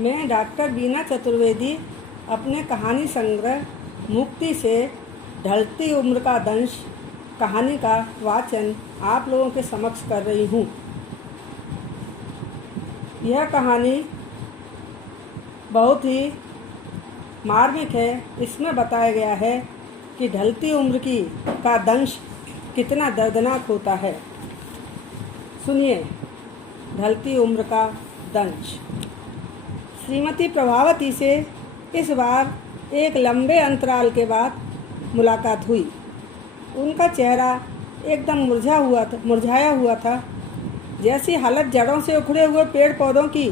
मैं डॉक्टर बीना चतुर्वेदी अपने कहानी संग्रह मुक्ति से ढलती उम्र का दंश कहानी का वाचन आप लोगों के समक्ष कर रही हूँ। यह कहानी बहुत ही मार्मिक है। इसमें बताया गया है कि ढलती उम्र का दंश कितना दर्दनाक होता है। सुनिए, ढलती उम्र का दंश। श्रीमती प्रभावती से इस बार एक लंबे अंतराल के बाद मुलाकात हुई। उनका चेहरा एकदम मुरझाया हुआ था। जैसी हालत जड़ों से उखड़े हुए पेड़ पौधों की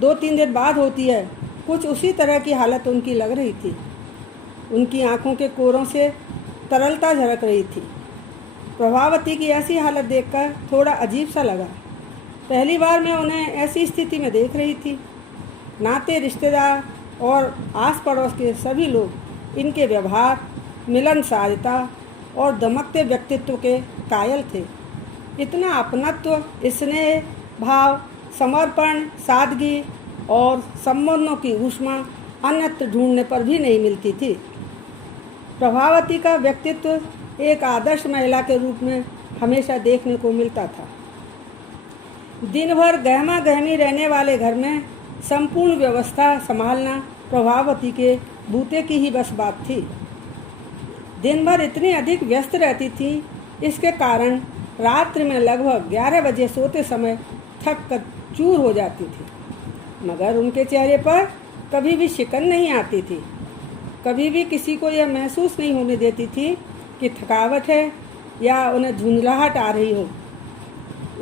2-3 दिन बाद होती है, कुछ उसी तरह की हालत उनकी लग रही थी। उनकी आंखों के कोरों से तरलता झलक रही थी। प्रभावती की ऐसी हालत देखकर थोड़ा अजीब सा लगा। पहली बार मैं उन्हें ऐसी स्थिति में देख रही थी। नाते रिश्तेदार और आस पड़ोस के सभी लोग इनके व्यवहार, मिलनसारता और दमकते व्यक्तित्व के कायल थे। इतना अपनत्व, स्नेह भाव, समर्पण, सादगी और संबंधों की ऊष्मा अन्यत्र ढूंढने पर भी नहीं मिलती थी। प्रभावती का व्यक्तित्व एक आदर्श महिला के रूप में हमेशा देखने को मिलता था। दिन भर गहमा गहमी रहने वाले घर में संपूर्ण व्यवस्था संभालना प्रभावती के बूते की ही बस बात थी। दिन भर इतनी अधिक व्यस्त रहती थी, इसके कारण रात्रि में लगभग 11 बजे सोते समय थक कर चूर हो जाती थी। मगर उनके चेहरे पर कभी भी शिकन नहीं आती थी। कभी भी किसी को यह महसूस नहीं होने देती थी कि थकावट है या उन्हें झुंझलाहट आ रही हो।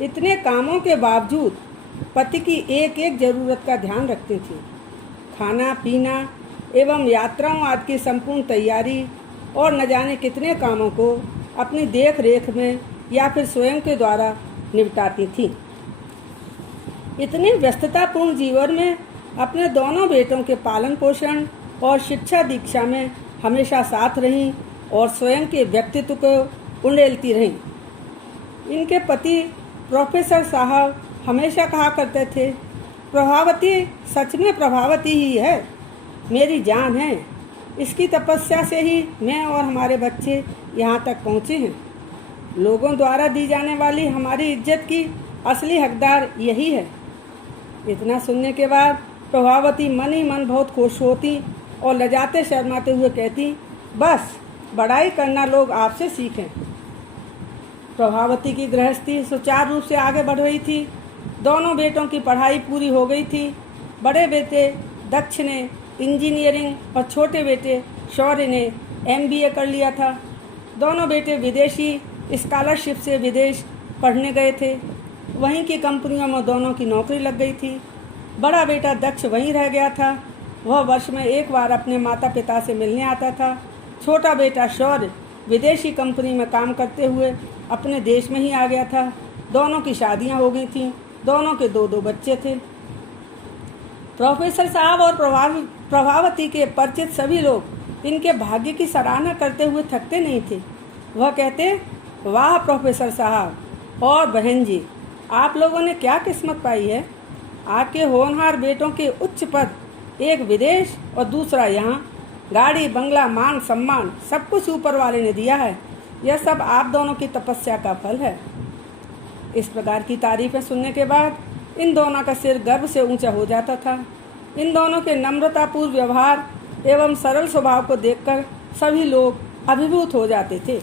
इतने कामों के बावजूद पति की एक एक ज़रूरत का ध्यान रखती थी। खाना पीना एवं यात्राओं आदि की संपूर्ण तैयारी और न जाने कितने कामों को अपनी देख रेख में या फिर स्वयं के द्वारा निपटाती थी। इतने व्यस्ततापूर्ण जीवन में अपने दोनों बेटों के पालन पोषण और शिक्षा दीक्षा में हमेशा साथ रहीं और स्वयं के व्यक्तित्व को उंडेलती रहीं। इनके पति प्रोफेसर साहब हमेशा कहा करते थे, प्रभावती सच में प्रभावती ही है, मेरी जान है। इसकी तपस्या से ही मैं और हमारे बच्चे यहाँ तक पहुँचे हैं। लोगों द्वारा दी जाने वाली हमारी इज्जत की असली हकदार यही है। इतना सुनने के बाद प्रभावती मन ही मन बहुत खुश होती और लजाते शर्माते हुए कहती, बस बड़ाई करना लोग आपसे सीखें। प्रभावती की गृहस्थी सुचारू रूप से आगे बढ़ रही थी। दोनों बेटों की पढ़ाई पूरी हो गई थी। बड़े बेटे दक्ष ने इंजीनियरिंग और छोटे बेटे शौर्य ने MBA कर लिया था। दोनों बेटे विदेशी स्कॉलरशिप से विदेश पढ़ने गए थे। वहीं की कंपनियों में दोनों की नौकरी लग गई थी। बड़ा बेटा दक्ष वहीं रह गया था। वह वर्ष में एक बार अपने माता पिता से मिलने आता था। छोटा बेटा शौर्य विदेशी कंपनी में काम करते हुए अपने देश में ही आ गया था। दोनों की शादियां हो गई थीं। दोनों के 2-2 बच्चे थे। प्रोफेसर साहब और प्रभावती के परिचित सभी लोग इनके भाग्य की सराहना करते हुए थकते नहीं थे। वह कहते, वाह प्रोफेसर साहब और बहन जी, आप लोगों ने क्या किस्मत पाई है। आपके होनहार बेटों के उच्च पद, एक विदेश और दूसरा यहाँ, गाड़ी बंगला मान सम्मान सब कुछ ऊपर वाले ने दिया है। यह सब आप दोनों की तपस्या का फल है। इस प्रकार की तारीफें सुनने के बाद इन दोनों का सिर गर्व से ऊंचा हो जाता था। इन दोनों के नम्रतापूर्ण व्यवहार एवं सरल स्वभाव को देखकर सभी लोग अभिभूत हो जाते थे।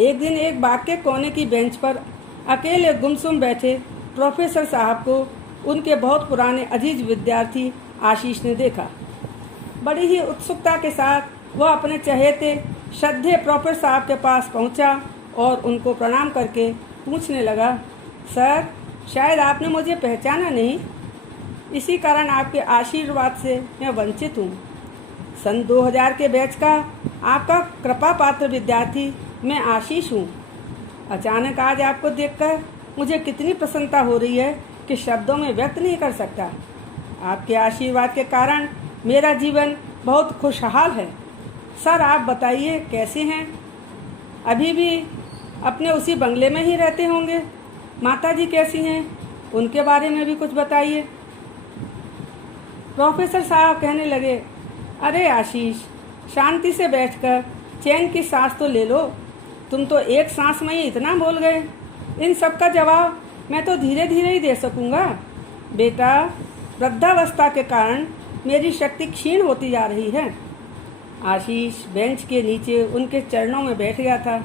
एक दिन एक बाग के कोने की बेंच पर अकेले गुमसुम बैठे प्रोफेसर साहब को उनके बहुत पुराने अजीज विद्यार्थी आशीष ने देखा। बड़ी ही उत्सुकता के साथ वह अपने चहेते श्रद्धेय प्रोफेसर साहब के पास पहुंचा और उनको प्रणाम करके पूछने लगा, सर शायद आपने मुझे पहचाना नहीं, इसी कारण आपके आशीर्वाद से मैं वंचित हूँ। सन 2000 के बैच का आपका कृपा पात्र विद्यार्थी मैं आशीष हूँ। अचानक आज आपको देखकर मुझे कितनी प्रसन्नता हो रही है कि शब्दों में व्यक्त नहीं कर सकता। आपके आशीर्वाद के कारण मेरा जीवन बहुत खुशहाल है। सर आप बताइए कैसे हैं? अभी भी अपने उसी बंगले में ही रहते होंगे। माताजी कैसी हैं? उनके बारे में भी कुछ बताइए। प्रोफेसर साहब कहने लगे, अरे आशीष, शांति से बैठकर चैन की सांस तो ले लो। तुम तो एक सांस में ही इतना बोल गए। इन सब का जवाब मैं तो धीरे धीरे ही दे सकूँगा। बेटा, वृद्धावस्था के कारण मेरी शक्ति क्षीण होती जा रही है। आशीष बेंच के नीचे उनके चरणों में बैठ गया था।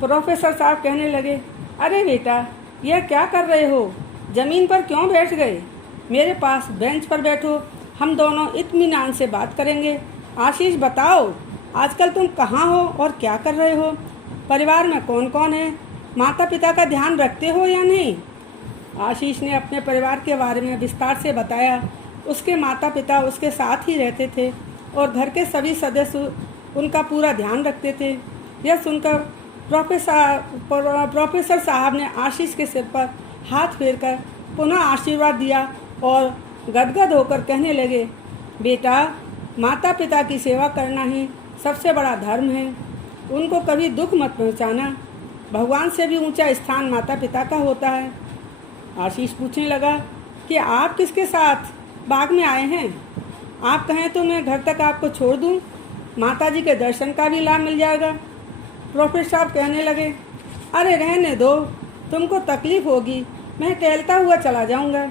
प्रोफेसर साहब कहने लगे, अरे बेटा, यह क्या कर रहे हो? ज़मीन पर क्यों बैठ गए? मेरे पास बेंच पर बैठो, हम दोनों इत्मीनान से बात करेंगे। आशीष, बताओ, आजकल तुम कहाँ हो और क्या कर रहे हो? परिवार में कौन कौन है? माता पिता का ध्यान रखते हो या नहीं? आशीष ने अपने परिवार के बारे में विस्तार से बताया। उसके माता पिता उसके साथ ही रहते थे और घर के सभी सदस्य उनका पूरा ध्यान रखते थे। यह सुनकर प्रोफेसर साहब ने आशीष के सिर पर हाथ फेरकर पुनः आशीर्वाद दिया और गदगद होकर कहने लगे, बेटा, माता पिता की सेवा करना ही सबसे बड़ा धर्म है। उनको कभी दुख मत पहुंचाना। भगवान से भी ऊंचा स्थान माता पिता का होता है। आशीष पूछने लगा कि आप किसके साथ बाग में आए हैं? आप कहें तो मैं घर तक आपको छोड़ दूं, माता जी के दर्शन का भी लाभ मिल जाएगा। प्रोफेसर साहब कहने लगे, अरे रहने दो, तुमको तकलीफ होगी, मैं टहलता हुआ चला जाऊंगा।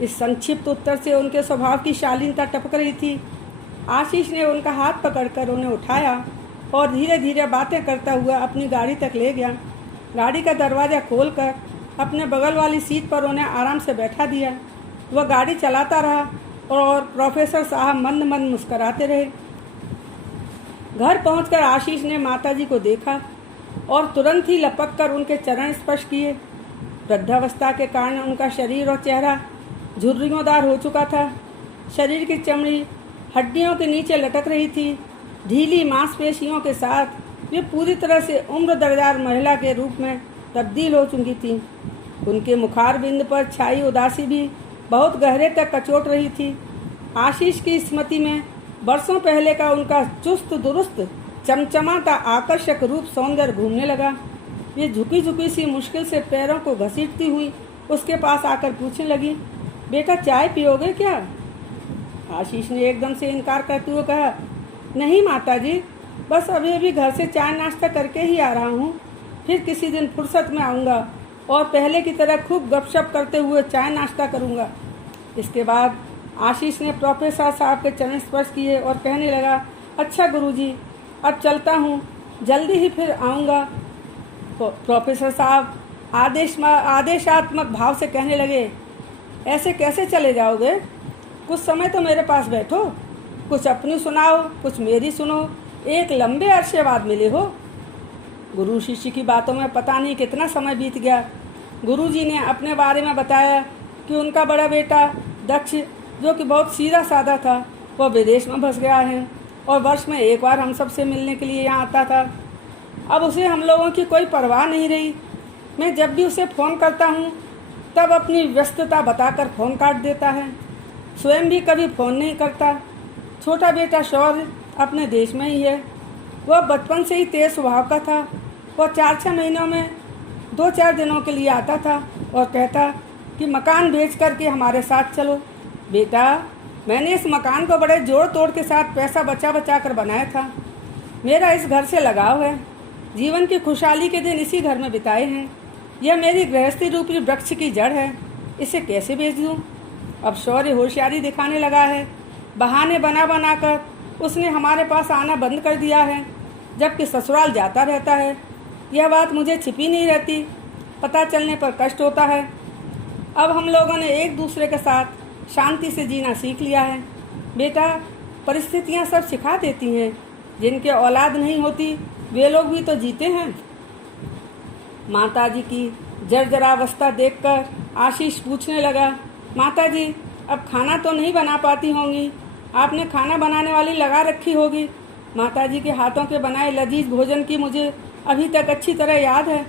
इस संक्षिप्त उत्तर से उनके स्वभाव की शालीनता टपक रही थी। आशीष ने उनका हाथ पकड़कर उन्हें उठाया और धीरे धीरे बातें करता हुआ अपनी गाड़ी तक ले गया। गाड़ी का दरवाज़ा खोलकर अपने बगल वाली सीट पर उन्हें आराम से बैठा दिया। वह गाड़ी चलाता रहा और प्रोफेसर साहब मंद मंद मुस्कराते रहे। घर पहुंचकर आशीष ने माताजी को देखा और तुरंत ही लपक कर उनके चरण स्पर्श किए। वृद्धावस्था के कारण उनका शरीर और चेहरा झुर्रियोंदार हो चुका था। शरीर की चमड़ी हड्डियों के नीचे लटक रही थी। ढीली मांसपेशियों के साथ वे पूरी तरह से उम्र दरदार महिला के रूप में तब्दील हो चुकी थीं। उनके मुखारबिंद पर छाई उदासी भी बहुत गहरे तक कचोट रही थी। आशीष की स्मृति में बरसों पहले का उनका चुस्त दुरुस्त चमचमाता आकर्षक रूप सौंदर्य घूमने लगा। ये झुकी झुकी सी मुश्किल से पैरों को घसीटती हुई उसके पास आकर पूछने लगी, बेटा, चाय पियोगे क्या? आशीष ने एकदम से इनकार करते हुए कहा, नहीं माताजी, बस अभी अभी घर से चाय नाश्ता करके ही आ रहा हूँ। फिर किसी दिन फुर्सत में आऊँगा और पहले की तरह खूब गपशप करते हुए चाय नाश्ता करूँगा। इसके बाद आशीष ने प्रोफेसर साहब के चरण स्पर्श किए और कहने लगा, अच्छा गुरुजी, अब चलता हूँ, जल्दी ही फिर आऊँगा। प्रोफेसर साहब आदेशात्मक भाव से कहने लगे, ऐसे कैसे चले जाओगे? कुछ समय तो मेरे पास बैठो, कुछ अपनी सुनाओ, कुछ मेरी सुनो। एक लंबे अरसे बाद मिले हो। गुरु शिष्य की बातों में पता नहीं कितना समय बीत गया। गुरुजी ने अपने बारे में बताया कि उनका बड़ा बेटा दक्ष, जो कि बहुत सीधा साधा था, वह विदेश में फंस गया है और वर्ष में एक बार हम सबसे मिलने के लिए यहाँ आता था। अब उसे हम लोगों की कोई परवाह नहीं रही। मैं जब भी उसे फ़ोन करता हूँ तब अपनी व्यस्तता बताकर फ़ोन काट देता है। स्वयं भी कभी फ़ोन नहीं करता। छोटा बेटा शौर्य अपने देश में ही है। वह बचपन से ही तेज स्वभाव का था। वह 4-6 महीनों में 2-4 दिनों के लिए आता था और कहता कि मकान बेच करके हमारे साथ चलो। बेटा, मैंने इस मकान को बड़े जोड़ तोड़ के साथ पैसा बचा बचा कर बनाया था। मेरा इस घर से लगाव है। जीवन की खुशहाली के दिन इसी घर में बिताए हैं। यह मेरी गृहस्थी रूपी वृक्ष की जड़ है। इसे कैसे बेच दूँ? अब शौर्य होशियारी दिखाने लगा है। बहाने बना बना कर उसने हमारे पास आना बंद कर दिया है, जबकि ससुराल जाता रहता है। यह बात मुझे छिपी नहीं रहती, पता चलने पर कष्ट होता है। अब हम लोगों ने एक दूसरे के साथ शांति से जीना सीख लिया है। बेटा, परिस्थितियां सब सिखा देती हैं। जिनके औलाद नहीं होती वे लोग भी तो जीते हैं। माताजी की जर्जरावस्था देखकर आशीष पूछने लगा, माताजी, अब खाना तो नहीं बना पाती होंगी? आपने खाना बनाने वाली लगा रखी होगी। माताजी के हाथों के बनाए लजीज भोजन की मुझे अभी तक अच्छी तरह याद है।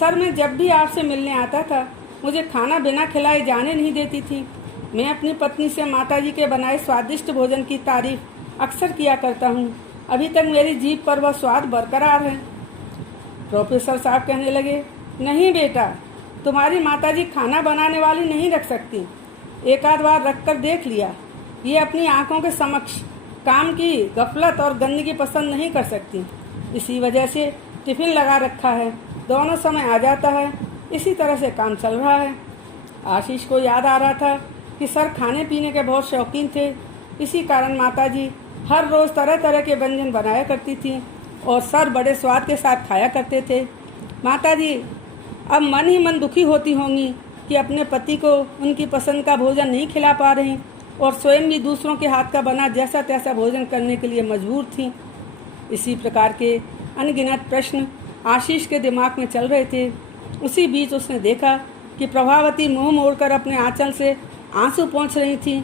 सर, मैं जब भी आपसे मिलने आता था मुझे खाना बिना खिलाए जाने नहीं देती थी। मैं अपनी पत्नी से माताजी के बनाए स्वादिष्ट भोजन की तारीफ अक्सर किया करता हूँ। अभी तक मेरी जीभ पर वह स्वाद बरकरार है। प्रोफेसर साहब कहने लगे, नहीं बेटा, तुम्हारी माताजी खाना बनाने वाली नहीं रख सकती। एक आध बार रख कर देख लिया, ये अपनी आंखों के समक्ष काम की गफलत और गंदगी पसंद नहीं कर सकती। इसी वजह से टिफिन लगा रखा है, दोनों समय आ जाता है। इसी तरह से काम चल रहा है। आशीष को याद आ रहा था कि सर खाने पीने के बहुत शौकीन थे। इसी कारण माताजी हर रोज़ तरह तरह के व्यंजन बनाया करती थी और सर बड़े स्वाद के साथ खाया करते थे। माताजी अब मन ही मन दुखी होती होंगी कि अपने पति को उनकी पसंद का भोजन नहीं खिला पा रही और स्वयं भी दूसरों के हाथ का बना जैसा तैसा भोजन करने के लिए मजबूर थी। इसी प्रकार के अनगिनत प्रश्न आशीष के दिमाग में चल रहे थे। उसी बीच उसने देखा कि प्रभावती मुंह मोड़कर अपने आंचल से आंसू पोंछ रही थी।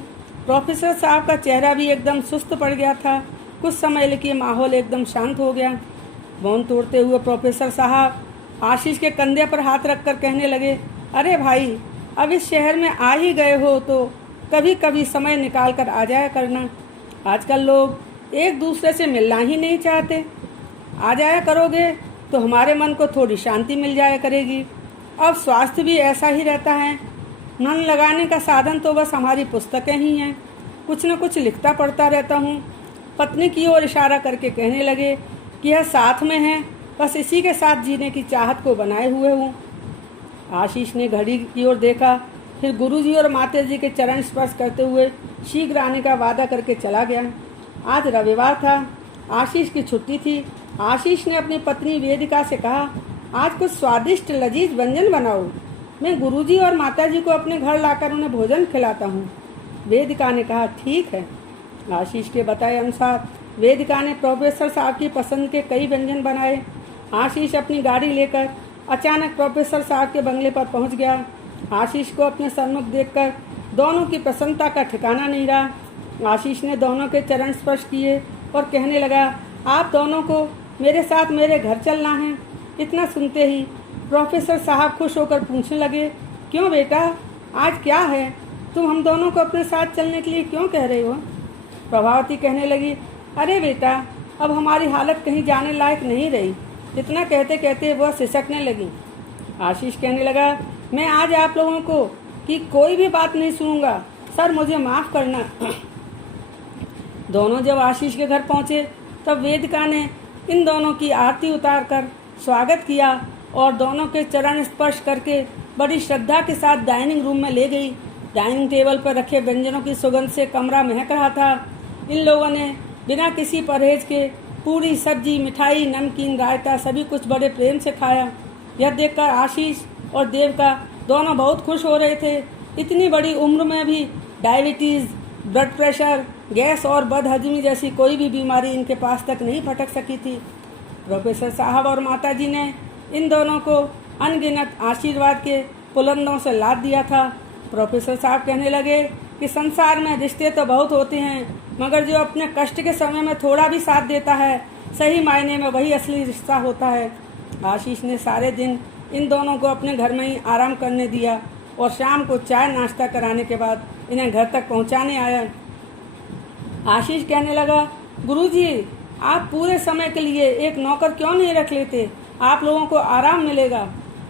प्रोफेसर साहब का चेहरा भी एकदम सुस्त पड़ गया था। कुछ समय के माहौल एकदम शांत हो गया। मौन तोड़ते हुए प्रोफेसर साहब आशीष के कंधे पर हाथ रखकर कहने लगे, अरे भाई, अब इस शहर में आ ही गए हो तो कभी कभी समय निकाल कर आ जाया करना। आजकल लोग एक दूसरे से मिलना ही नहीं चाहते। आ जाया करोगे तो हमारे मन को थोड़ी शांति मिल जाया करेगी। अब स्वास्थ्य भी ऐसा ही रहता है। मन लगाने का साधन तो बस हमारी पुस्तकें ही हैं। कुछ न कुछ लिखता पढ़ता रहता हूँ। पत्नी की ओर इशारा करके कहने लगे कि यह साथ में है, बस इसी के साथ जीने की चाहत को बनाए हुए हूँ। आशीष ने घड़ी की ओर देखा, फिर गुरुजी और माताजी के चरण स्पर्श करते हुए शीघ्र आने का वादा करके चला गया। आज रविवार था, आशीष की छुट्टी थी। आशीष ने अपनी पत्नी वेदिका से कहा, आज कुछ स्वादिष्ट लजीज व्यंजन बनाओ, मैं गुरुजी और माताजी को अपने घर लाकर उन्हें भोजन खिलाता हूँ। वेदिका ने कहा, ठीक है। आशीष के बताए अनुसार वेदिका ने प्रोफेसर साहब की पसंद के कई व्यंजन बनाए। आशीष अपनी गाड़ी लेकर अचानक प्रोफेसर साहब के बंगले पर पहुँच गया। आशीष को अपने सन्मुख देखकर दोनों की प्रसन्नता का ठिकाना नहीं रहा। आशीष ने दोनों के चरण स्पर्श किए और कहने लगा, आप दोनों को मेरे साथ मेरे घर चलना है। इतना सुनते ही प्रोफेसर साहब खुश होकर पूछने लगे, क्यों बेटा, आज क्या है? तुम हम दोनों को अपने साथ चलने के लिए क्यों कह रहे हो? प्रभावती कहने लगी, अरे बेटा, अब हमारी हालत कहीं जाने लायक नहीं रही। इतना कहते कहते वह सिसकने लगी। आशीष कहने लगा, मैं आज आप लोगों को की कोई भी बात नहीं सुनूंगा। सर, मुझे माफ़ करना। दोनों जब आशीष के घर पहुँचे तब वेदिका ने इन दोनों की आरती उतारकर स्वागत किया और दोनों के चरण स्पर्श करके बड़ी श्रद्धा के साथ डाइनिंग रूम में ले गई। डाइनिंग टेबल पर रखे व्यंजनों की सुगंध से कमरा महक रहा था। इन लोगों ने बिना किसी परहेज के पूरी, सब्जी, मिठाई, नमकीन, रायता सभी कुछ बड़े प्रेम से खाया। यह देखकर आशीष और देविका दोनों बहुत खुश हो रहे थे। इतनी बड़ी उम्र में भी डायबिटीज़, ब्लड प्रेशर, गैस और बदहजमी जैसी कोई भी बीमारी इनके पास तक नहीं फटक सकी थी। प्रोफेसर साहब और माताजी ने इन दोनों को अनगिनत आशीर्वाद के बुलंदों से लाद दिया था। प्रोफेसर साहब कहने लगे कि संसार में रिश्ते तो बहुत होते हैं, मगर जो अपने कष्ट के समय में थोड़ा भी साथ देता है, सही मायने में वही असली रिश्ता होता है। आशीष ने सारे दिन इन दोनों को अपने घर में ही आराम करने दिया और शाम को चाय नाश्ता कराने के बाद इन्हें घर तक पहुंचाने आया। आशीष कहने लगा, गुरुजी, आप पूरे समय के लिए एक नौकर क्यों नहीं रख लेते? आप लोगों को आराम मिलेगा।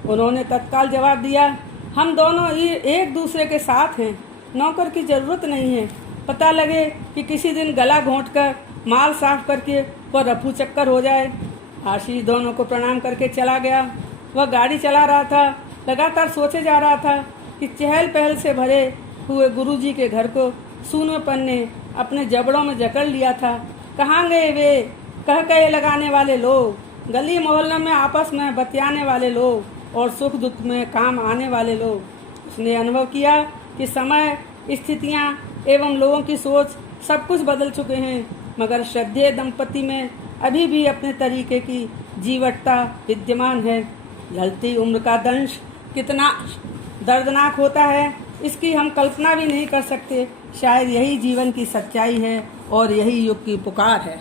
उन्होंने तत्काल जवाब दिया, हम दोनों एक दूसरे के साथ हैं, नौकर की ज़रूरत नहीं है। पता लगे कि किसी दिन गला घोंटकर माल साफ करके वह रफू चक्कर हो जाए। आशीष दोनों को प्रणाम करके चला गया। वह गाड़ी चला रहा था, लगातार सोचे जा रहा था कि चहल पहल से भरे हुए गुरुजी के घर को सूनेपन ने अपने जबड़ों में जकड़ लिया था। कहाँ गए वे कह कहे लगाने वाले लोग, गली मोहल्ले में आपस में बतियाने वाले लोग और सुख दुख में काम आने वाले लोग। उसने अनुभव किया कि समय, स्थितियाँ एवं लोगों की सोच सब कुछ बदल चुके हैं, मगर श्रद्धेय दंपति में अभी भी अपने तरीके की जीवटता विद्यमान है। ढलती उम्र का दंश कितना दर्दनाक होता है, इसकी हम कल्पना भी नहीं कर सकते। शायद यही जीवन की सच्चाई है और यही युग की पुकार है।